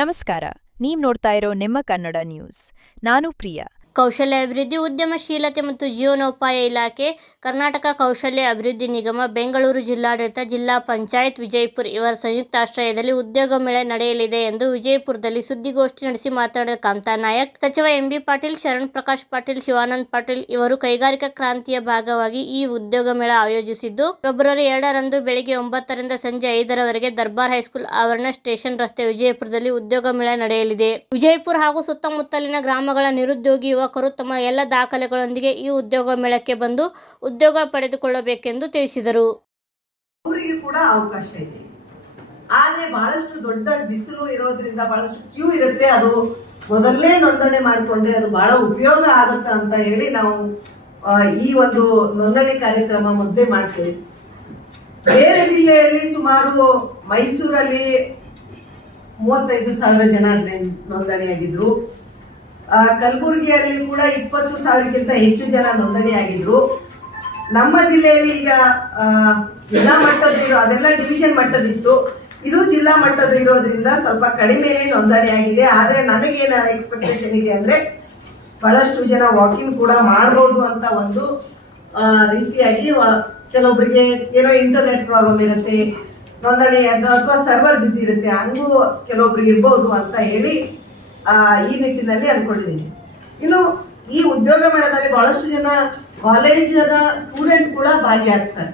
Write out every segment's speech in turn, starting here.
ನಮಸ್ಕಾರ, ನೀವು ನೋಡ್ತಾ ಇರೋ ನಿಮ್ಮ ಕನ್ನಡ ನ್ಯೂಸ್. ನಾನು ಪ್ರಿಯಾ. ಕೌಶಲ್ಯ ಅಭಿವೃದ್ಧಿ, ಉದ್ಯಮಶೀಲತೆ ಮತ್ತು ಜೀವನೋಪಾಯ ಇಲಾಖೆ, ಕರ್ನಾಟಕ ಕೌಶಲ್ಯ ಅಭಿವೃದ್ಧಿ ನಿಗಮ, ಬೆಂಗಳೂರು ಜಿಲ್ಲಾಡಳಿತ, ಜಿಲ್ಲಾ ಪಂಚಾಯತ್ ವಿಜಯಪುರ ಇವರ ಸಂಯುಕ್ತಾಶ್ರಯದಲ್ಲಿ ಉದ್ಯೋಗ ಮೇಳ ನಡೆಯಲಿದೆ ಎಂದು ವಿಜಯಪುರದಲ್ಲಿ ಸುದ್ದಿಗೋಷ್ಠಿ ನಡೆಸಿ ಮಾತನಾಡಿದ ಕಾಂತಾ ನಾಯಕ್, ಸಚಿವ ಎಂ.ಬಿ. ಪಾಟೀಲ್, ಶರಣ್ ಪ್ರಕಾಶ್ ಪಾಟೀಲ್, ಶಿವಾನಂದ ಪಾಟೀಲ್ ಇವರು ಕೈಗಾರಿಕಾ ಕ್ರಾಂತಿಯ ಭಾಗವಾಗಿ ಈ ಉದ್ಯೋಗ ಮೇಳ ಆಯೋಜಿಸಿದ್ದು, ಫೆಬ್ರವರಿ 2ರಂದು ಬೆಳಗ್ಗೆ 9ರಿಂದ ಸಂಜೆ 5ರವರೆಗೆ ದರ್ಬಾರ್ ಹೈಸ್ಕೂಲ್ ಆವರಣ, ಸ್ಟೇಷನ್ ರಸ್ತೆ, ವಿಜಯಪುರದಲ್ಲಿ ಉದ್ಯೋಗ ಮೇಳ ನಡೆಯಲಿದೆ. ವಿಜಯಪುರ ಹಾಗೂ ಸುತ್ತಮುತ್ತಲಿನ ಗ್ರಾಮಗಳ ನಿರುದ್ಯೋಗಿ ಯುವಕರು ತಮ್ಮ ಎಲ್ಲ ದಾಖಲೆಗಳೊಂದಿಗೆ ಈ ಉದ್ಯೋಗ ಮೇಳಕ್ಕೆ ಬಂದು ಉದ್ಯೋಗ ಪಡೆದುಕೊಳ್ಳಬೇಕೆಂದು ತಿಳಿಸಿದರು. ಅವರಿಗೆ ಕೂಡ ಅವಕಾಶ ಇದೆ. ಆದ್ರೆ ಬಹಳಷ್ಟು ದೊಡ್ಡ ಬಿಸಿಲು ಇರೋದ್ರಿಂದ ಬಹಳಷ್ಟು ಕ್ಯೂ ಇರುತ್ತೆ. ಅದು ಮೊದಲೇ ನೋಂದಣಿ ಮಾಡಿಕೊಂಡ್ರೆ ಅದು ಬಹಳ ಉಪಯೋಗ ಆಗುತ್ತೆ ಅಂತ ಹೇಳಿ ನಾವು ಈ ಒಂದು ನೋಂದಣಿ ಕಾರ್ಯಕ್ರಮ ಮೊದಲೇ ಮಾಡ್ತೇವೆ. ಬೇರೆ ಜಿಲ್ಲೆಯಲ್ಲಿ ಸುಮಾರು ಮೈಸೂರಲ್ಲಿ 35,000 ಜನ ನೋಂದಣಿಯಾಗಿದ್ರು. ಕಲಬುರಗಿಯಲ್ಲಿ ಕೂಡ 20,000ಕ್ಕಿಂತ ಹೆಚ್ಚು ಜನ ನೋಂದಣಿಯಾಗಿದ್ರು. ನಮ್ಮ ಜಿಲ್ಲೆಯಲ್ಲಿ ಈಗ ಜಿಲ್ಲಾ ಮಟ್ಟದ ಅದೆಲ್ಲ ಡಿವಿಷನ್ ಮಟ್ಟದಿತ್ತು. ಇದು ಜಿಲ್ಲಾ ಮಟ್ಟದ ಇರೋದ್ರಿಂದ ಸ್ವಲ್ಪ ಕಡಿಮೆನೇ ನೋಂದಣಿಯಾಗಿದೆ. ಆದ್ರೆ ನನಗೇನು ಎಕ್ಸ್ಪೆಕ್ಟೇಷನ್ ಇದೆ ಅಂದ್ರೆ ಬಹಳಷ್ಟು ಜನ ವಾಕಿಂಗ್ ಕೂಡ ಮಾಡಬಹುದು ಅಂತ ಒಂದು ರೀತಿಯಾಗಿ, ಕೆಲವೊಬ್ಬರಿಗೆ ಏನೋ ಇಂಟರ್ನೆಟ್ ಪ್ರಾಬ್ಲಮ್ ಇರುತ್ತೆ, ನೋಂದಣಿ ಅಥವಾ ಸರ್ವರ್ ಬಿಸಿ ಇರುತ್ತೆ, ಹಂಗೂ ಕೆಲವೊಬ್ರಿಗೆ ಇರ್ಬೋದು ಅಂತ ಹೇಳಿ ಈ ನಿಟ್ಟಿನಲ್ಲಿ ಅನ್ಕೊಂಡಿದ್ದೀನಿ. ಇನ್ನು ಈ ಉದ್ಯೋಗ ಮೇಳದಲ್ಲಿ ಬಹಳಷ್ಟು ಜನ ಕಾಲೇಜದ ಸ್ಟೂಡೆಂಟ್ ಕೂಡ ಭಾಗಿಯಾಗ್ತಾರೆ.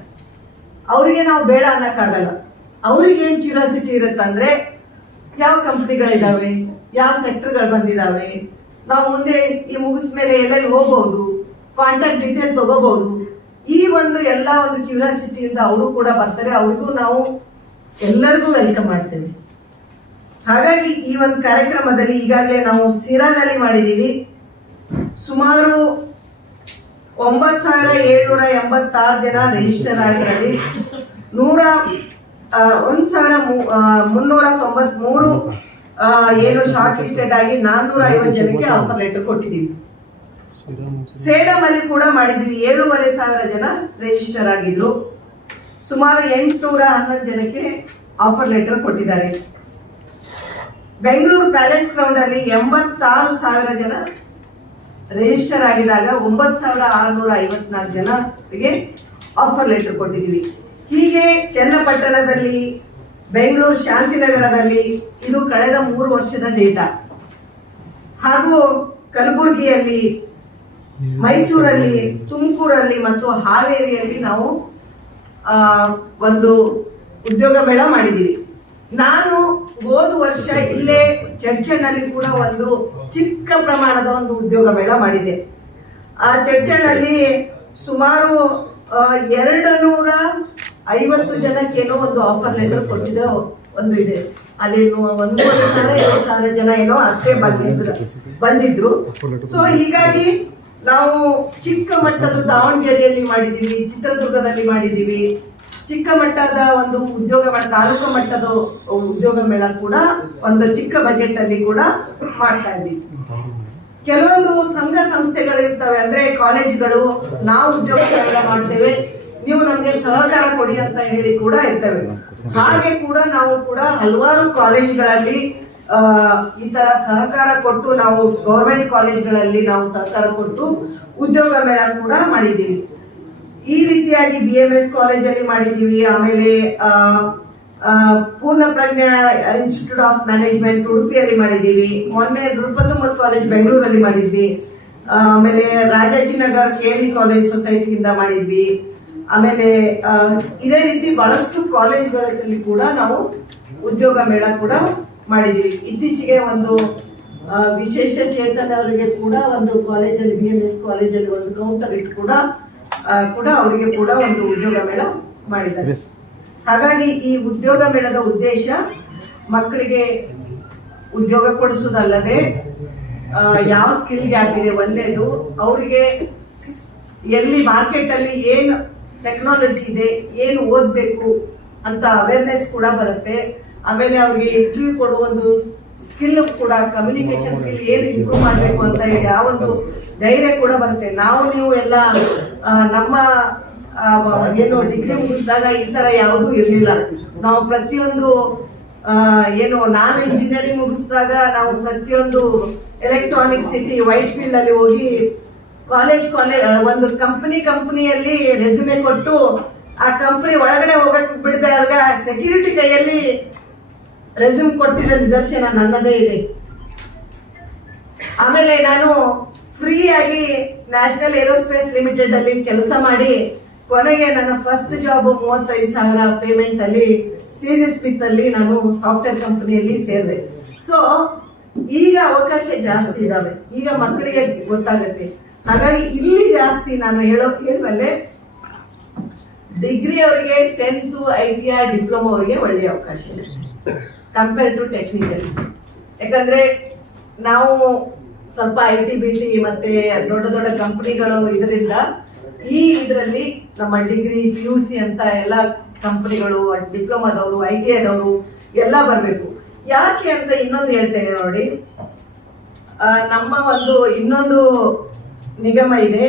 ಅವರಿಗೆ ನಾವು ಬೇಡ ಅನ್ನಕ್ಕಾಗಲ್ಲ. ಅವ್ರಿಗೆ ಏನ್ ಕ್ಯೂರಿಯಾಸಿಟಿ ಇರುತ್ತಂದ್ರೆ ಯಾವ ಕಂಪ್ನಿಗಳಿದಾವೆ, ಯಾವ ಸೆಕ್ಟರ್ಗಳು ಬಂದಿದಾವೆ, ನಾವು ಮುಂದೆ ಈ ಮುಗಿಸ್ಮೇಲೆ ಎಲ್ಲೆಲ್ಲಿ ಹೋಗ್ಬಹುದು, ಕಾಂಟ್ಯಾಕ್ಟ್ ಡೀಟೇಲ್ ತಗೋಬಹುದು, ಈ ಒಂದು ಎಲ್ಲ ಒಂದು ಕ್ಯೂರಿಯಾಸಿಟಿಯಿಂದ ಅವರು ಕೂಡ ಬರ್ತಾರೆ. ಅವ್ರಿಗೂ ನಾವು ಎಲ್ಲರಿಗೂ ವೆಲ್ಕಮ್ ಮಾಡ್ತೇವೆ. ಹಾಗಾಗಿ ಈ ಒಂದು ಕಾರ್ಯಕ್ರಮದಲ್ಲಿ ಈಗಾಗಲೇ ನಾವು ಸಿರಾದಲ್ಲಿ ಮಾಡಿದ್ದೀವಿ. ಸುಮಾರು 9,786 ಜನ ರಿಜಿಸ್ಟರ್ ಆಗಿದ್ದಾರೆ. 1,393 ಏನು ಶಾರ್ಟ್ ಲಿಸ್ಟೆಡ್ ಆಗಿ 450 ಜನಕ್ಕೆ ಆಫರ್ ಲೆಟರ್ ಕೊಟ್ಟಿದ್ದೀವಿ. ಸೇಡಮ್ ಅಲ್ಲಿ ಕೂಡ ಮಾಡಿದ್ದೀವಿ. 7,500 ಜನ ರಿಜಿಸ್ಟರ್ ಆಗಿದ್ರು. ಸುಮಾರು 811 ಜನಕ್ಕೆ ಆಫರ್ ಲೆಟರ್ ಕೊಟ್ಟಿದ್ದಾರೆ. ಬೆಂಗಳೂರು ಪ್ಯಾಲೇಸ್ ಗ್ರೌಂಡ್ ಅಲ್ಲಿ 86,000 ಜನ ರಿಜಿಸ್ಟರ್ ಆಗಿದಾಗ 9,654 ಜನರಿಗೆ ಆಫರ್ ಲೆಟರ್ ಕೊಟ್ಟಿದ್ದೀವಿ. ಹೀಗೆ ಚನ್ನಪಟ್ಟಣದಲ್ಲಿ, ಬೆಂಗಳೂರು ಶಾಂತಿನಗರದಲ್ಲಿ ಇದು ಕಳೆದ 3 ವರ್ಷದ ಡೇಟಾ, ಹಾಗೂ ಕಲಬುರಗಿಯಲ್ಲಿ, ಮೈಸೂರಲ್ಲಿ, ತುಮಕೂರಲ್ಲಿ ಮತ್ತು ಹಾವೇರಿಯಲ್ಲಿ ನಾವು ಒಂದು ಉದ್ಯೋಗ ಮೇಳ ಮಾಡಿದ್ದೀವಿ. ನಾನು ಹೋದ ವರ್ಷ ಇಲ್ಲೇ ಚಡ್ಚಣ್ಣಲ್ಲಿ ಕೂಡ ಒಂದು ಚಿಕ್ಕ ಪ್ರಮಾಣದ ಒಂದು ಉದ್ಯೋಗ ಮೇಳ ಮಾಡಿದೆ. ಆ ಚಡ್ಚಣ್ಣಲ್ಲಿ ಸುಮಾರು 250 ಜನಕ್ಕೇನೋ ಒಂದು ಆಫರ್ ಲೆಟರ್ ಕೊಟ್ಟಿದ್ದ ಒಂದು ಇದೆ. ಅಲ್ಲಿ 1,200 ಜನ ಏನೋ ಅಷ್ಟೇ ಬಂದಿದ್ರು. ಸೊ ಹೀಗಾಗಿ ನಾವು ಚಿಕ್ಕ ಮಟ್ಟದ ದಾವಣಗೆರೆಯಲ್ಲಿ ಮಾಡಿದ್ದೀವಿ, ಚಿತ್ರದುರ್ಗದಲ್ಲಿ ಮಾಡಿದ್ದೀವಿ. ಚಿಕ್ಕ ಮಟ್ಟದ ಒಂದು ಉದ್ಯೋಗ ಮೇಳ, ತಾಲೂಕು ಮಟ್ಟದ ಉದ್ಯೋಗ ಮೇಳ ಕೂಡ ಒಂದು ಚಿಕ್ಕ ಬಜೆಟ್ ಅಲ್ಲಿ ಕೂಡ ಮಾಡ್ತಾ ಇದ್ದೀವಿ. ಕೆಲವೊಂದು ಸಂಘ ಸಂಸ್ಥೆಗಳು ಇರ್ತವೆ, ಅಂದ್ರೆ ಕಾಲೇಜ್ಗಳು, ನಾವು ಉದ್ಯೋಗ ಮೇಳ ಮಾಡ್ತೇವೆ, ನೀವು ನಮ್ಗೆ ಸಹಕಾರ ಕೊಡಿ ಅಂತ ಹೇಳಿ ಕೂಡ ಇರ್ತವೆ. ಹಾಗೆ ಕೂಡ ನಾವು ಕೂಡ ಹಲವಾರು ಕಾಲೇಜ್ಗಳಲ್ಲಿ ಈ ತರ ಸಹಕಾರ ಕೊಟ್ಟು, ನಾವು ಗೌರ್ಮೆಂಟ್ ಕಾಲೇಜ್ಗಳಲ್ಲಿ ನಾವು ಸಹಕಾರ ಕೊಟ್ಟು ಉದ್ಯೋಗ ಮೇಳ ಕೂಡ ಮಾಡಿದ್ದೀವಿ. ಈ ರೀತಿಯಾಗಿ BMS ಕಾಲೇಜಲ್ಲಿ ಮಾಡಿದ್ದೀವಿ. ಆಮೇಲೆ ಪೂರ್ಣ ಪ್ರಜ್ಞಾ ಇನ್ಸ್ಟಿಟ್ಯೂಟ್ ಆಫ್ ಮ್ಯಾನೇಜ್ಮೆಂಟ್ ಉಡುಪಿಯಲ್ಲಿ ಮಾಡಿದ್ದೀವಿ. ಮೊನ್ನೆ ನೃಪತುಮತ್ ಕಾಲೇಜ್ ಬೆಂಗಳೂರಲ್ಲಿ ಮಾಡಿದ್ವಿ. ಆಮೇಲೆ ರಾಜಾಜಿನಗರ್ KLE ಕಾಲೇಜ್ ಸೊಸೈಟಿಯಿಂದ ಮಾಡಿದ್ವಿ. ಆಮೇಲೆ ಇದೇ ರೀತಿ ಬಹಳಷ್ಟು ಕಾಲೇಜ್ಗಳಲ್ಲಿ ಕೂಡ ನಾವು ಉದ್ಯೋಗ ಮೇಳ ಕೂಡ ಮಾಡಿದ್ದೀವಿ. ಇತ್ತೀಚೆಗೆ ಒಂದು ವಿಶೇಷ ಚೇತನವರಿಗೆ ಕೂಡ ಒಂದು ಕಾಲೇಜಲ್ಲಿ, BMS ಕಾಲೇಜಲ್ಲಿ ಒಂದು ಕೌಂಟರ್ ಇಟ್ಟು ಕೂಡ ಅವರಿಗೆ ಕೂಡ ಒಂದು ಉದ್ಯೋಗ ಮೇಳ ಮಾಡಿದ್ದಾರೆ. ಹಾಗಾಗಿ ಈ ಉದ್ಯೋಗ ಮೇಳದ ಉದ್ದೇಶ ಮಕ್ಕಳಿಗೆ ಉದ್ಯೋಗ ಕೊಡಿಸುವುದಲ್ಲದೆ ಯಾವ ಸ್ಕಿಲ್ ಗ್ಯಾಪ್ ಇದೆ ಒಂದೇದು, ಅವರಿಗೆ ಎಲ್ಲಿ ಮಾರ್ಕೆಟ್ ಅಲ್ಲಿ ಏನು ಟೆಕ್ನಾಲಜಿ ಇದೆ, ಏನು ಓದಬೇಕು ಅಂತ ಅವೇರ್ನೆಸ್ ಕೂಡ ಬರುತ್ತೆ. ಆಮೇಲೆ ಅವ್ರಿಗೆ ಇಂಟರ್ವ್ಯೂ ಕೊಡುವ ಒಂದು ಸ್ಕಿಲ್ ಕೂಡ, ಕಮ್ಯುನಿಕೇಶನ್ ಸ್ಕಿಲ್ ಏನು ಇಂಪ್ರೂವ್ ಮಾಡಬೇಕು ಅಂತ ಹೇಳಿ ಆ ಒಂದು ಧೈರ್ಯ ಕೂಡ ಬರುತ್ತೆ. ನೀವು ಎಲ್ಲ ನಮ್ಮ ಏನು ಡಿಗ್ರಿ ಮುಗಿಸಿದಾಗ ಈ ತರ ಯಾವುದೂ ಇರಲಿಲ್ಲ. ನಾವು ಪ್ರತಿಯೊಂದು ಏನು ನಾನು ಇಂಜಿನಿಯರಿಂಗ್ ಮುಗಿಸಿದಾಗ ನಾವು ಪ್ರತಿಯೊಂದು ಎಲೆಕ್ಟ್ರಾನಿಕ್ ಸಿಟಿ ವೈಟ್ ಫೀಲ್ಡ್ ಅಲ್ಲಿ ಹೋಗಿ ಕಾಲೇಜ್ ಒಂದು ಕಂಪನಿಯಲ್ಲಿ ರೆಸ್ಯೂಮೆ ಕೊಟ್ಟು ಆ ಕಂಪನಿ ಒಳಗಡೆ ಹೋಗಕ್ ಬಿಡದಾಗ ಸೆಕ್ಯೂರಿಟಿ ಕೈಯಲ್ಲಿ ರೆಸ್ಯೂಮ್ ಕೊಟ್ಟಿದ್ದ ನಿದರ್ಶನ ನನ್ನದೇ ಇದೆ. ಆಮೇಲೆ ನಾನು ಫ್ರೀ ಆಗಿ ನ್ಯಾಷನಲ್ ಏರೋಸ್ಪೇಸ್ ಲಿಮಿಟೆಡ್ ಅಲ್ಲಿ ಕೆಲಸ ಮಾಡಿ ಕೊನೆಗೆ ನನ್ನ ಫಸ್ಟ್ ಜಾಬ್ 35,000 ಪೇಮೆಂಟ್ ಅಲ್ಲಿ CG ಸ್ಮಿತ್ ಅಲ್ಲಿ ನಾನು ಸಾಫ್ಟ್ವೇರ್ ಕಂಪನಿಯಲ್ಲಿ ಸೇರಿದೆ. ಸೊ ಈಗ ಅವಕಾಶ ಜಾಸ್ತಿ ಇದಾವೆ, ಈಗ ಮಕ್ಕಳಿಗೆ ಗೊತ್ತಾಗುತ್ತೆ. ಹಾಗಾಗಿ ಇಲ್ಲಿ ಜಾಸ್ತಿ ನಾನು ಹೇಳುವಲ್ಲೇ ಡಿಗ್ರಿ ಅವರಿಗೆ 10th ITI ಡಿಪ್ಲೊಮಾ ಅವರಿಗೆ ಒಳ್ಳೆಯ ಅವಕಾಶ ಇದೆ ಕಂಪೇರ್ ಟು ಟೆಕ್ನಿಕಲ್. ಯಾಕಂದ್ರೆ ನಾವು ಸ್ವಲ್ಪ IT BT ಮತ್ತೆ ದೊಡ್ಡ ದೊಡ್ಡ ಕಂಪನಿಗಳು ಇದರಿಂದ ಇದರಲ್ಲಿ ನಮ್ಮ ಡಿಗ್ರಿ PUC ಅಂತ ಎಲ್ಲ ಕಂಪನಿಗಳು ಡಿಪ್ಲೊಮಾದವರು ITIದವರು ಎಲ್ಲ ಬರಬೇಕು. ಯಾಕೆ ಅಂತ ಇನ್ನೊಂದು ಹೇಳ್ತೇನೆ ನೋಡಿ. ನಮ್ಮ ಇನ್ನೊಂದು ನಿಗಮ ಇದೆ,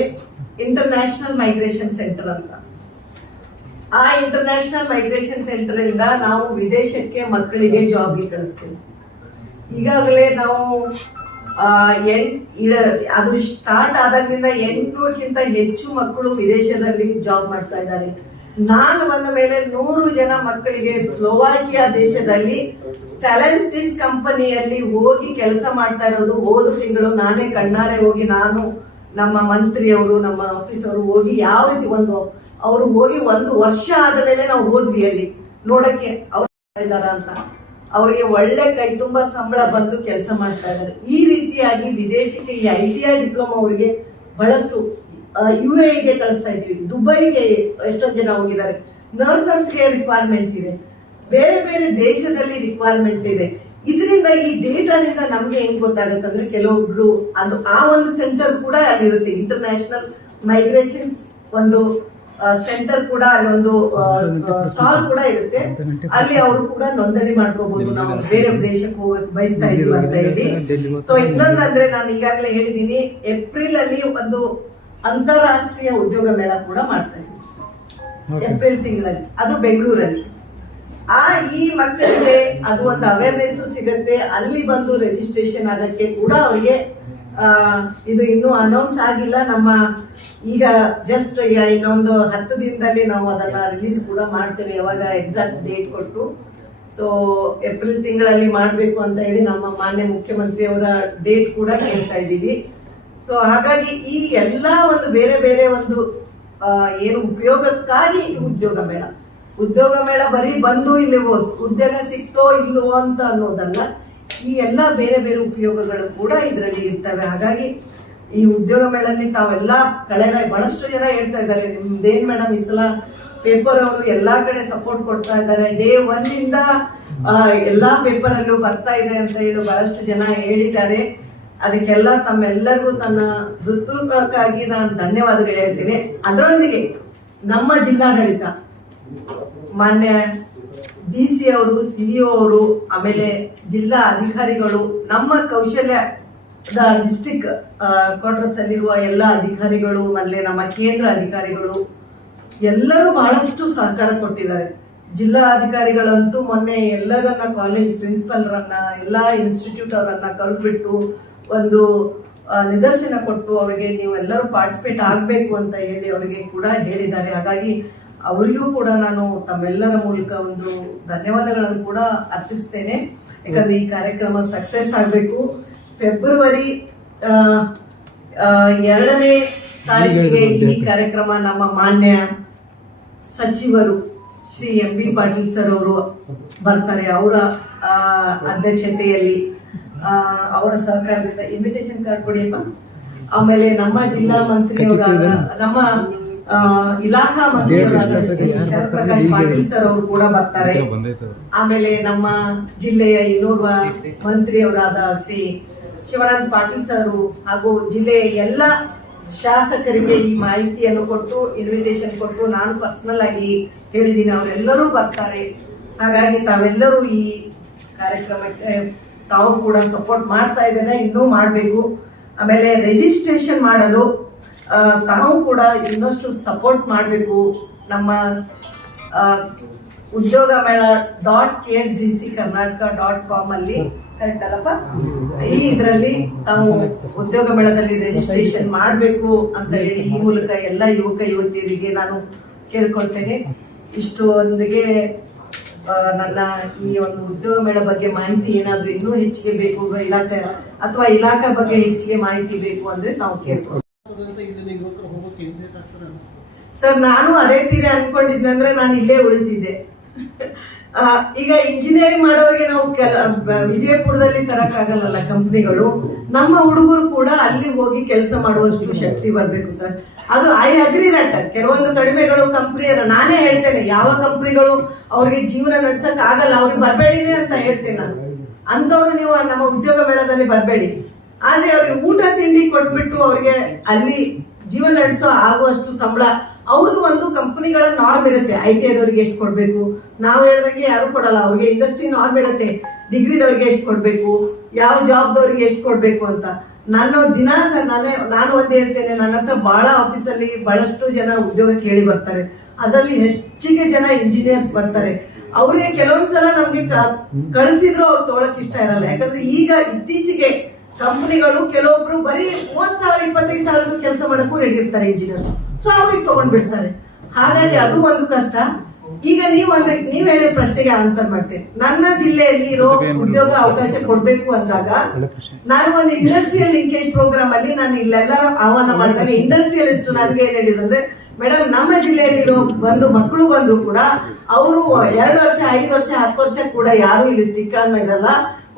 ಇಂಟರ್ನ್ಯಾಷನಲ್ ಮೈಗ್ರೇಷನ್ ಸೆಂಟರ್ ಅಂತ. ಆ ಇಂಟರ್ನ್ಯಾಷನಲ್ ಮೈಗ್ರೇಷನ್ ಸೆಂಟರ್ ಇಂದ ನಾವು ವಿದೇಶಕ್ಕೆ ಮಕ್ಕಳಿಗೆ ಜಾಬ್ಗೆ ಕಳಿಸ್ತೇವೆ. ಈಗಾಗಲೇ ನಾವು ಅದು ಸ್ಟಾರ್ಟ್ ಆದಾಗಿಂದ 800ಕ್ಕಿಂತ ಹೆಚ್ಚು ಮಕ್ಕಳು ವಿದೇಶದಲ್ಲಿ ಜಾಬ್ ಮಾಡ್ತಾ ಇದ್ದಾರೆ. ನಾನು ಬಂದ ಮೇಲೆ 100 ಜನ ಮಕ್ಕಳಿಗೆ ಸ್ಲೋವಾಕಿಯಾ ದೇಶದಲ್ಲಿ ಸ್ಟೆಲೆಂಟಿಸ್ ಕಂಪನಿಯಲ್ಲಿ ಹೋಗಿ ಕೆಲಸ ಮಾಡ್ತಾ ಇರೋದು. ಹೋದ ತಿಂಗಳು ನಾನೇ ಕಣ್ಣಾರೆ ಹೋಗಿ, ನಾನು ನಮ್ಮ ಮಂತ್ರಿಯವರು ನಮ್ಮ ಆಫೀಸ್ ಅವರು ಹೋಗಿ ಯಾವ ರೀತಿ ಅವರು ಹೋಗಿ 1 ವರ್ಷ ಆದ ಮೇಲೆ ನಾವು ಹೋದ್ವಿ ಅಲ್ಲಿ ನೋಡಕ್ಕೆ ಅವ್ರು ಇದಾರ ಅಂತ. ಅವರಿಗೆ ಒಳ್ಳೆ ಕೈ ತುಂಬಾ ಸಂಬಳ ಬಂದು ಕೆಲಸ ಮಾಡ್ತಾ ಇದ್ದಾರೆ. ಈ ರೀತಿಯಾಗಿ ವಿದೇಶಕ್ಕೆ ಈ ITI ಡಿಪ್ಲೊಮಾ ಅವರಿಗೆ ಬಹಳಷ್ಟು UAEಗೆ ಕಳಿಸ್ತಾ ಇದ್ವಿ, ದುಬೈಗೆ ಎಷ್ಟೊಂದು ಜನ ಹೋಗಿದ್ದಾರೆ. ನರ್ಸಸ್ಗೆ ರಿಕ್ವೈರ್ಮೆಂಟ್ ಇದೆ, ಬೇರೆ ಬೇರೆ ದೇಶದಲ್ಲಿ ರಿಕ್ವೈರ್ಮೆಂಟ್ ಇದೆ. ಇದರಿಂದ ಈ ಡೇಟಾದಿಂದ ನಮ್ಗೆ ಹೆಂಗ್ ಗೊತ್ತಾಗುತ್ತೆ ಅಂದ್ರೆ ಕೆಲವೊಬ್ರು ಆ ಒಂದು ಸೆಂಟರ್ ಕೂಡ ಅಲ್ಲಿರುತ್ತೆ, ಇಂಟರ್ನ್ಯಾಷನಲ್ ಮೈಗ್ರೇಷನ್ಸ್ ಒಂದು ಸೆಂಟರ್ ಕೂಡ ಅಲ್ಲೊಂದು ಸ್ಟಾಲ್ ಕೂಡ ಇರುತ್ತೆ. ಅಲ್ಲಿ ಅವರು ಕೂಡ ನೋಂದಣಿ ಮಾಡ್ಕೋಬಹುದು, ನಾವು ಬೇರೆ ದೇಶಕ್ಕೆ ಹೋಗಕ್ ಬಯಸ್ತಾ ಇದೀವಿ ಅಂತ ಹೇಳಿ. ಸೊ ಇನ್ನೊಂದಂದ್ರೆ ನಾನು ಈಗಾಗಲೇ ಹೇಳಿದೀನಿ, ಏಪ್ರಿಲ್ ಅಲ್ಲಿ ಒಂದು ಅಂತಾರಾಷ್ಟ್ರೀಯ ಉದ್ಯೋಗ ಮೇಳ ಕೂಡ ಮಾಡ್ತಾ ಇದ್ದೀವಿ ಏಪ್ರಿಲ್ ತಿಂಗಳಲ್ಲಿ, ಅದು ಬೆಂಗಳೂರಲ್ಲಿ. ಈ ಮಕ್ಕಳಿಗೆ ಅದು ಒಂದು ಅವೇರ್ನೆಸ್ ಸಿಗತ್ತೆ. ಅಲ್ಲಿ ಬಂದು ರಿಜಿಸ್ಟ್ರೇಷನ್ ಆಗಕ್ಕೆ ಕೂಡ ಅವರಿಗೆ ಇದು ಇನ್ನೂ ಅನೌನ್ಸ್ ಆಗಿಲ್ಲ. ನಮ್ಮ ಈಗ ಜಸ್ಟ್ ಇನ್ನೊಂದು 10 ದಿನದಲ್ಲಿ ನಾವು ಅದನ್ನ ರಿಲೀಸ್ ಕೂಡ ಮಾಡ್ತೇವೆ, ಯಾವಾಗ ಎಕ್ಸಾಕ್ಟ್ ಡೇಟ್ ಕೊಟ್ಟು. ಸೊ ಏಪ್ರಿಲ್ ತಿಂಗಳಲ್ಲಿ ಮಾಡಬೇಕು ಅಂತ ಹೇಳಿ ನಮ್ಮ ಮಾನ್ಯ ಮುಖ್ಯಮಂತ್ರಿಯವರ ಡೇಟ್ ಕೂಡ ಹೇಳ್ತಾ ಇದ್ದೀವಿ. ಸೊ ಹಾಗಾಗಿ ಈ ಎಲ್ಲ ಒಂದು ಬೇರೆ ಬೇರೆ ಒಂದು ಏನು ಉಪಯೋಗಕ್ಕಾಗಿ ಈ ಉದ್ಯೋಗ ಮೇಳ ಬರೀ ಬಂದು ಇಲ್ಲಿ ಉದ್ಯೋಗ ಸಿಕ್ತೋ ಇಲ್ಲವೋ ಅಂತ ಅನ್ನೋದಲ್ಲ, ಈ ಎಲ್ಲ ಬೇರೆ ಬೇರೆ ಉಪಯೋಗಗಳು ಕೂಡ ಇದರಲ್ಲಿ ಇರ್ತವೆ. ಹಾಗಾಗಿ ಈ ಉದ್ಯೋಗ ಮೇಳಲ್ಲಿ ತಾವೆಲ್ಲ ಕಳೆದ ಬಹಳಷ್ಟು ಜನ ಹೇಳ್ತಾ ಇದ್ದಾರೆ, ನಿಮ್ದೇನ್ ಮೇಡಮ್ ಈ ಸಲ ಪೇಪರ್ ಅವರು ಎಲ್ಲಾ ಕಡೆ ಸಪೋರ್ಟ್ ಕೊಡ್ತಾ ಇದ್ದಾರೆ, ಡೇ 1 ಇಂದ ಎಲ್ಲಾ ಪೇಪರ್ ಅಲ್ಲೂ ಬರ್ತಾ ಇದೆ ಅಂತ ಹೇಳಿ ಬಹಳಷ್ಟು ಜನ ಹೇಳಿದ್ದಾರೆ. ಅದಕ್ಕೆಲ್ಲ ತಮ್ಮೆಲ್ಲರಿಗೂ ಹೃತ್ಪೂರ್ವಕವಾಗಿ ನಾನು ಧನ್ಯವಾದಗಳು ಹೇಳ್ತೀನಿ. ಅದರೊಂದಿಗೆ ನಮ್ಮ ಜಿಲ್ಲಾಡಳಿತ ಮಾನ್ಯ DC ಅವರು, CEO ಅವರು, ಆಮೇಲೆ ಜಿಲ್ಲಾ ಅಧಿಕಾರಿಗಳು, ನಮ್ಮ ಕೌಶಲ್ಯದ ಡಿಸ್ಟ್ರಿಕ್ಟ್ ಕ್ವಾರ್ಟರ್ಸ್ ಅಲ್ಲಿರುವ ಎಲ್ಲ ಅಧಿಕಾರಿಗಳು, ಆಮೇಲೆ ನಮ್ಮ ಕೇಂದ್ರ ಅಧಿಕಾರಿಗಳು ಎಲ್ಲರೂ ಬಹಳಷ್ಟು ಸಹಕಾರ ಕೊಟ್ಟಿದ್ದಾರೆ. ಜಿಲ್ಲಾ ಅಧಿಕಾರಿಗಳಂತೂ ಮೊನ್ನೆ ಎಲ್ಲರನ್ನ ಕಾಲೇಜ್ ಪ್ರಿನ್ಸಿಪಲ್ರನ್ನ ಎಲ್ಲ ಇನ್ಸ್ಟಿಟ್ಯೂಟ್ ಅವರನ್ನ ಕರೆದುಬಿಟ್ಟು ಒಂದು ನಿದರ್ಶನ ಕೊಟ್ಟು ಅವರಿಗೆ ನೀವು ಎಲ್ಲರೂ ಪಾರ್ಟಿಸಿಪೇಟ್ ಆಗಬೇಕು ಅಂತ ಹೇಳಿ ಅವರಿಗೆ ಕೂಡ ಹೇಳಿದ್ದಾರೆ. ಹಾಗಾಗಿ ಅವರಿಗೂ ಕೂಡ ನಾನು ತಮ್ಮೆಲ್ಲರ ಮೂಲಕ ಒಂದು ಧನ್ಯವಾದಗಳನ್ನು ಕೂಡ ಅರ್ಪಿಸ್ತೇನೆ. ಯಾಕಂದ್ರೆ ಈ ಕಾರ್ಯಕ್ರಮ ಸಕ್ಸಸ್ ಆಗಬೇಕು. ಫೆಬ್ರವರಿ 2ನೇ ತಾರೀಕಿಗೆ ಈ ಕಾರ್ಯಕ್ರಮ ನಮ್ಮ ಮಾನ್ಯ ಸಚಿವರು ಶ್ರೀ MB ಪಾಟೀಲ್ ಸರ್ ಅವರು ಬರ್ತಾರೆ. ಅವರ ಅಧ್ಯಕ್ಷತೆಯಲ್ಲಿ ಅವರ ಸಹಕಾರದಿಂದ ಇನ್ವಿಟೇಷನ್ ಕಾರ್ಡ್ ಕೊಡಿಯಪ್ಪ. ಆಮೇಲೆ ನಮ್ಮ ಜಿಲ್ಲಾ ಮಂತ್ರಿಯವರಾದ ನಮ್ಮ ಇಲಾಖಾ ಮಂತ್ರಿಯವರಾದ ಶ್ರೀ ಶರತ್ಪ್ರಕಾಶ್ ಪಾಟೀಲ್ ಸರ್ ಅವರು ಕೂಡ ಬರ್ತಾರೆ. ಆಮೇಲೆ ನಮ್ಮ ಜಿಲ್ಲೆಯ ಇನ್ನೋರ್ವ ಮಂತ್ರಿಯವರಾದ ಶ್ರೀ ಶಿವಾನಂದ ಪಾಟೀಲ್ ಸರ್ ಹಾಗೂ ಜಿಲ್ಲೆಯ ಎಲ್ಲ ಶಾಸಕರಿಗೆ ಈ ಮಾಹಿತಿಯನ್ನು ಕೊಟ್ಟು ಇನ್ವಿಟೇಷನ್ ಕೊಟ್ಟು ನಾನು ಪರ್ಸನಲ್ ಆಗಿ ಹೇಳಿದ್ದೀನಿ, ಅವರೆಲ್ಲರೂ ಬರ್ತಾರೆ. ಹಾಗಾಗಿ ತಾವೆಲ್ಲರೂ ಈ ಕಾರ್ಯಕ್ರಮಕ್ಕೆ ತಾವು ಕೂಡ ಸಪೋರ್ಟ್ ಮಾಡ್ತಾ ಇದ್ದೇನೆ, ಇನ್ನೂ ಮಾಡಬೇಕು. ಆಮೇಲೆ ರಿಜಿಸ್ಟ್ರೇಷನ್ ಮಾಡಲು ತಾವು ಕೂಡ ಇನ್ನಷ್ಟು ಸಪೋರ್ಟ್ ಮಾಡಬೇಕು. ನಮ್ಮ udyogmela.ksdc.karnataka.com ಅಲ್ಲಿ ಕರೆಕ್ಟ್ ಅಲ್ಲಪ್ಪ? ಈ ಇದರಲ್ಲಿ ತಾವು ಉದ್ಯೋಗ ಮೇಳದಲ್ಲಿ ರಿಜಿಸ್ಟ್ರೇಷನ್ ಮಾಡಬೇಕು ಅಂತ ಹೇಳಿ ಈ ಮೂಲಕ ಎಲ್ಲ ಯುವಕ ಯುವತಿಯರಿಗೆ ನಾನು ಕೇಳ್ಕೊಳ್ತೇನೆ. ಇಷ್ಟೊಂದಿಗೆ ನನ್ನ ಈ ಒಂದು ಉದ್ಯೋಗ ಮೇಳ ಬಗ್ಗೆ ಮಾಹಿತಿ ಏನಾದ್ರೂ ಇನ್ನೂ ಹೆಚ್ಚಿಗೆ ಬೇಕು, ಇಲಾಖಾ ಬಗ್ಗೆ ಹೆಚ್ಚಿಗೆ ಮಾಹಿತಿ ಬೇಕು ಅಂದ್ರೆ ನಾವು ಕೇಳ್ಕೊಳ್ತೀವಿ. ಸರ್, ನಾನು ಅದೇ ತೀರಿ ಅನ್ಕೊಂಡಿದ್ದೆ ಅಂದ್ರೆ ನಾನು ಇಲ್ಲೇ ಉಳಿತಿದ್ದೆ. ಈಗ ಇಂಜಿನಿಯರಿಂಗ್ ಮಾಡೋರಿಗೆ ನಾವು ವಿಜಯಪುರದಲ್ಲಿ ತರಕ್ಕಾಗಲ್ಲ ಕಂಪ್ನಿಗಳು. ನಮ್ಮ ಹುಡುಗರು ಕೂಡ ಅಲ್ಲಿ ಹೋಗಿ ಕೆಲಸ ಮಾಡುವಷ್ಟು ಶಕ್ತಿ ಬರ್ಬೇಕು ಸರ್. ಅದು ಐ ಅಗ್ರಿ ದಟ್ ಕೆಲವೊಂದು ಕಡಿಮೆಗಳು ಕಂಪ್ನಿ, ನಾನೇ ಹೇಳ್ತೇನೆ ಯಾವ ಕಂಪ್ನಿಗಳು ಅವ್ರಿಗೆ ಜೀವನ ನಡ್ಸಕ್ ಆಗಲ್ಲ ಅವ್ರಿಗೆ ಬರ್ಬೇಡಿದೆ ಅಂತ ಹೇಳ್ತೇನೆ ನಾನು. ಅಂತವ್ರು ನೀವು ನಮ್ಮ ಉದ್ಯೋಗ ಮೇಳದಲ್ಲಿ ಬರ್ಬೇಡಿ. ಆದ್ರೆ ಅವ್ರಿಗೆ ಊಟ ತಿಂಡಿ ಕೊಟ್ಬಿಟ್ಟು ಅವ್ರಿಗೆ ಅಲ್ಲಿ ಜೀವನ ನಡೆಸೋ ಆಗುವಷ್ಟು ಸಂಬಳ ಅವ್ರದ್ದು ಒಂದು ಕಂಪನಿಗಳ ನಾರ್ಮ್ ಇರುತ್ತೆ. ITI ದವ್ರಿಗೆ ಎಷ್ಟು ಕೊಡ್ಬೇಕು, ನಾವು ಹೇಳ್ದಂಗೆ ಯಾರು ಕೊಡಲ್ಲ. ಅವ್ರಿಗೆ ಇಂಡಸ್ಟ್ರಿ ನಾರ್ಮ್ ಇರುತ್ತೆ, ಡಿಗ್ರಿದವ್ರಿಗೆ ಎಷ್ಟು ಕೊಡ್ಬೇಕು, ಯಾವ ಜಾಬ್ದವ್ರಿಗೆ ಎಷ್ಟು ಕೊಡ್ಬೇಕು ಅಂತ. ನಾನು ದಿನ ಸರ್ ನಾನು ಒಂದ್ ಹೇಳ್ತೇನೆ, ನನ್ನ ಹತ್ರ ಬಹಳ ಆಫೀಸಲ್ಲಿ ಬಹಳಷ್ಟು ಜನ ಉದ್ಯೋಗ ಕೇಳಿ ಬರ್ತಾರೆ. ಅದರಲ್ಲಿ ಹೆಚ್ಚಿಗೆ ಜನ ಇಂಜಿನಿಯರ್ಸ್ ಬರ್ತಾರೆ. ಅವ್ರಿಗೆ ಕೆಲವೊಂದ್ಸಲ ನಮ್ಗೆ ಕಳಿಸಿದ್ರು ಅವ್ರು ತೊಗೊಳಕ್ ಇಷ್ಟ ಇರಲ್ಲ. ಯಾಕಂದ್ರೆ ಈಗ ಇತ್ತೀಚೆಗೆ ಕಂಪನಿಗಳು ಕೆಲವೊಬ್ರು ಬರೀ 30,000 25,000 ಕೆಲಸ ಮಾಡಕ್ಕೂ ರೆಡಿ ಇರ್ತಾರೆ ಇಂಜಿನಿಯರ್ಸ್. ಸೊ ಅವ್ರಿಗೆ ತಗೊಂಡ್ಬಿಡ್ತಾರೆ. ಹಾಗಾಗಿ ಅದು ಒಂದು ಕಷ್ಟ. ಈಗ ನೀವ್ ಹೇಳಿದ ಪ್ರಶ್ನೆಗೆ ಆನ್ಸರ್ ಮಾಡ್ತೇನೆ. ನನ್ನ ಜಿಲ್ಲೆಯಲ್ಲಿ ಇರೋ ಉದ್ಯೋಗ ಅವಕಾಶ ಕೊಡ್ಬೇಕು ಅಂದಾಗ ನಾನು ಒಂದು ಇಂಡಸ್ಟ್ರಿಯಲ್ ಲಿಂಕೇಜ್ ಪ್ರೋಗ್ರಾಮ್ ಅಲ್ಲಿ ನಾನು ಇಲ್ಲೆಲ್ಲರೂ ಆಹ್ವಾನ ಮಾಡಿದಾಗ ಇಂಡಸ್ಟ್ರಿಯಲಿಸ್ಟ್ ನನಗೆ ಏನ್ ಹೇಳಿದಂದ್ರೆ, ಮೇಡಮ್ ನಮ್ಮ ಜಿಲ್ಲೆಯಲ್ಲಿರೋ ಮಕ್ಕಳು ಬಂದ್ರು ಕೂಡ ಅವರು 2 ವರ್ಷ 5 ವರ್ಷ 10 ವರ್ಷ ಕೂಡ ಯಾರು ಇಲ್ಲಿ ಸ್ಟಿಕ್ಕರ್ ಇರಲ್ಲ,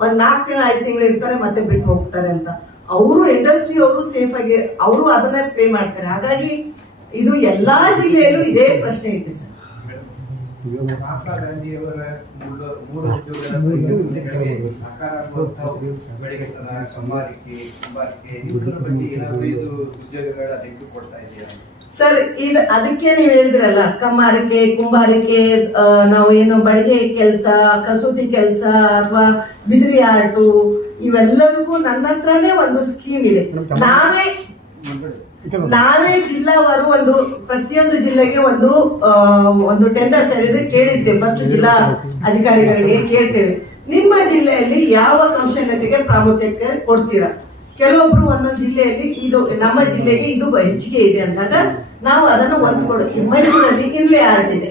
4 ತಿಂಗಳು 5 ತಿಂಗಳು ಇರ್ತಾರೆ ಮತ್ತೆ ಬಿಟ್ಟು ಹೋಗ್ತಾರೆ ಅಂತ. ಅವರು ಇಂಡಸ್ಟ್ರಿ ಅವರು ಸೇಫ್ ಆಗಿ ಅವರು ಅದನ್ನ ಪೇ ಮಾಡ್ತಾರೆ. ಹಾಗಾಗಿ ಇದು ಎಲ್ಲಾ ಜಿಲ್ಲೆಯಲ್ಲೂ ಇದೇ ಪ್ರಶ್ನೆ ಇದೆ ಸರ್. ಮಹಾತ್ಮ ಗಾಂಧಿಯವರ 3 ಬೆಳಗೆತನ, ಕುಂಬಾರಿಕೆ ಇದರ ಬಗ್ಗೆ ಏನಾದರೂ ಇದು ಉದ್ಯೋಗಗಳ ಲಿಂಕ್ ಕೊಡ್ತಾ ಇದೆಯಾ ಸರ್? ಅದಕ್ಕೆ ನೀವು ಹೇಳಿದ್ರಲ್ಲ, ಕಮ್ಮಾರಿಕೆ, ಕುಂಬಾರಿಕೆ, ನಾವು ಏನು ಬಡಿಗೆ ಕೆಲಸ, ಕಸೂತಿ ಕೆಲಸ ಅಥವಾ ಬಿದಿರಿ ಆರ್ಟು, ಇವೆಲ್ಲರಿಗೂ ನನ್ನ ಹತ್ರನೇ ಒಂದು ಸ್ಕೀಮ್ ಇದೆ. ನಾವೇ ಜಿಲ್ಲಾವಾರು ಪ್ರತಿಯೊಂದು ಜಿಲ್ಲೆಗೆ ಒಂದು ಟೆಂಡರ್ ಕೇಳಿರ್ತೇವೆ. ಫಸ್ಟ್ ಜಿಲ್ಲಾ ಅಧಿಕಾರಿಗಳಿಗೆ ಕೇಳ್ತೇವೆ, ನಿಮ್ಮ ಜಿಲ್ಲೆಯಲ್ಲಿ ಯಾವ ಕೌಶಲ್ಯತೆಗೆ ಪ್ರಾಮುಖ್ಯತೆ ಕೊಡ್ತೀರಾ? ಕೆಲವೊಬ್ರು ಒಂದೊಂದು ಜಿಲ್ಲೆಯಲ್ಲಿ ನಮ್ಮ ಜಿಲ್ಲೆಗೆ ಇದು ಹೆಚ್ಚಿಗೆ ಇದೆ ಅಂದಾಗ ನಾವು ಅದನ್ನು ಒತ್ತು ಕೊಡ್ತೀವಿ. ಮೈಸೂರಲ್ಲಿ ಇನ್ಲೇ ಆರ್ಟ್ ಇದೆ,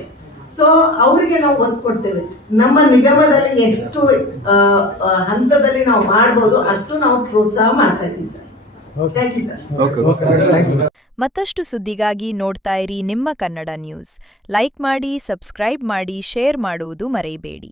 ಸೊ ಅವರಿಗೆ ನಾವು ಒತ್ತು ಕೊಡ್ತೇವೆ. ನಮ್ಮ ನಿಗಮದಲ್ಲಿ ಎಷ್ಟು ಹಂತದಲ್ಲಿ ನಾವು ಮಾಡ್ಬೋದು ಅಷ್ಟು ನಾವು ಪ್ರೋತ್ಸಾಹ ಮಾಡ್ತಾ ಇದ್ದೀವಿ ಸರ್. Thank you sir. ಮತ್ತಷ್ಟು ಸುದ್ದಿಗಾಗಿ ನೋಡ್ತಾ ಇರಿ ನಿಮ್ಮ ಕನ್ನಡ ನ್ಯೂಸ್. ಲೈಕ್ ಮಾಡಿ, ಸಬ್ಸ್ಕ್ರೈಬ್ ಮಾಡಿ, ಶೇರ್ ಮಾಡುವುದು ಮರೆಯಬೇಡಿ.